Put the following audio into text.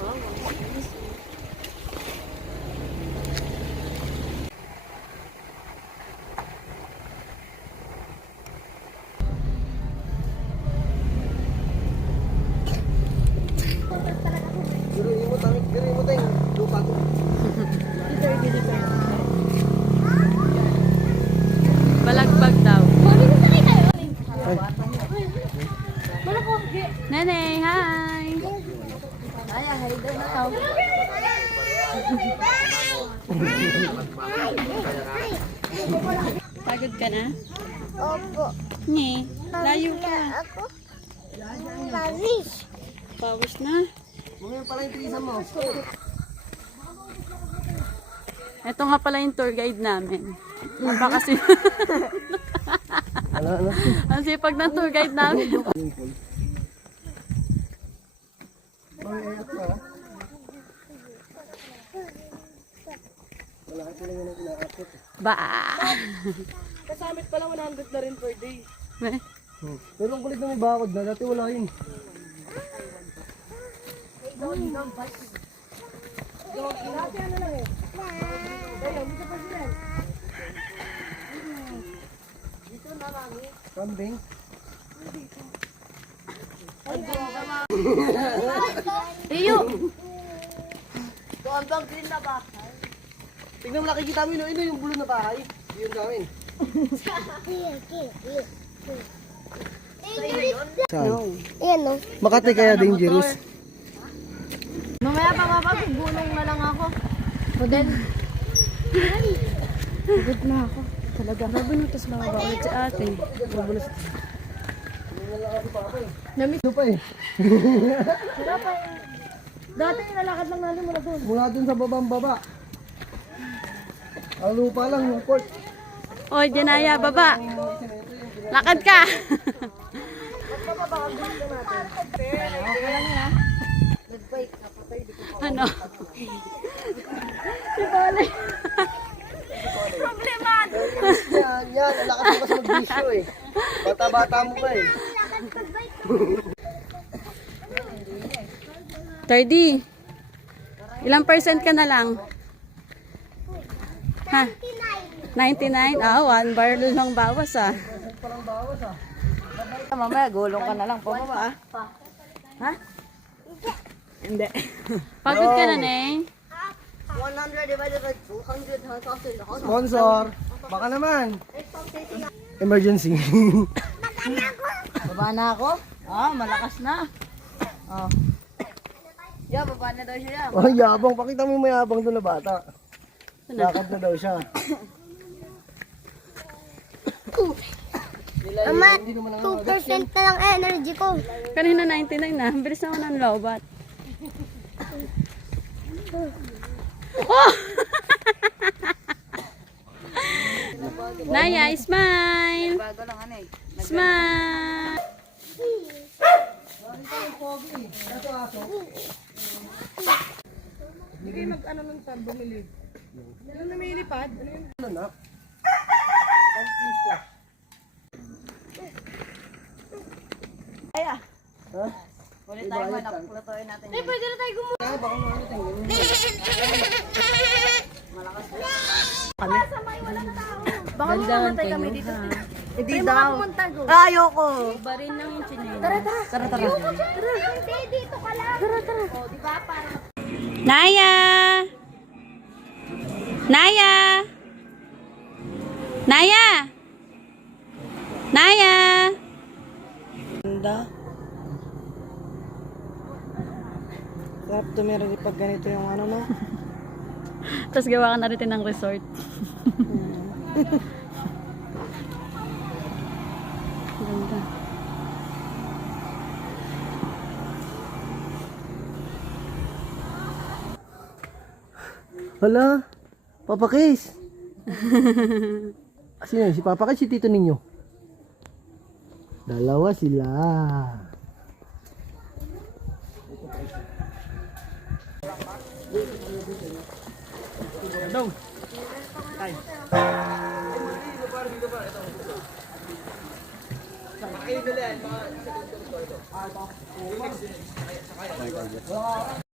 Giri mo tayong lupa ko. Balagbag daw. Nene, hi! Pagod ka na? Opo. Nye, layo ka. Ako. Paris. Pawis na. Ngayon pala yung trisa mo. Ito nga pala yung tour guide namin. Baka kasi... Ano? Ang sipag ng tour guide namin. Ba. Kasamit pala 100 na rin per day. Pero ang kulit na may bakod na, dati wala yun. Kambing. Iyo! Doon bang green na ba? Tignan mo, nakikita mo yun, yung bulong na bahay. Yun sa amin. Saan? Ayan o. Makati kaya dangerous. Mamaya pa mapapagulong na lang ako. Model. Pagod na ako. Talaga. Nabunutas mga ba ulit si ate. Nabunutas. Namiss. Ano pa eh? Dati nilalakad lang natin mula doon. Mula dun sa babang baba. Ang lupa lang, yung court. O, Janaya, baba. Lakad ka. Ano? Si Bale. Problema. Yan. Ang lakas mo kasi mag-bisyo eh. Bata-bata mo pa eh. 30. Ilang percent ka na lang? Ha? 99? Ah, 1 bar lang bawas ah. Mamaya gulong ka na lang po mama. Ha? Hindi. Pagod ka na, Neng. 100 divided by 200. Sponsor. Baka naman. Emergency. Baba na ako. Ah, malakas na. Oh. Yeah, baba na daw siya. Oh, yabang. Pakita mo yung mayabang doon na bata. Lakad na daw siya. Ama, 2% na lang energy ko. Kanina 99 na. Ang bilis naman ng lowbat. Oh! Naya, smile! Bago lang ano eh. Smile! Hindi kayo mag-ano nun sa bumili. Ano na may lipad? Ano yun? Ano na? Aya. Ha? Ulit tayo manapulutuin natin. Eh, pwede na tayo gumawa. Baka ano tayo. Malakas na. Baka mamatay kami dito. Hindi daw. Ayoko. Iba rin ng chinela. Tara. Hindi, dito ka lang. Tara. O, di ba? Parang Naya! Naya! Naya! Naya! ganda. Sarap tumira pag ganito yung ano no. Tapos gawa ka na rin ng resort. Ganda. Hala, Papa Case. Sino yun? Si Papa Case, si Tito ninyo? Dalawa sila. Dong. Ay. Ay,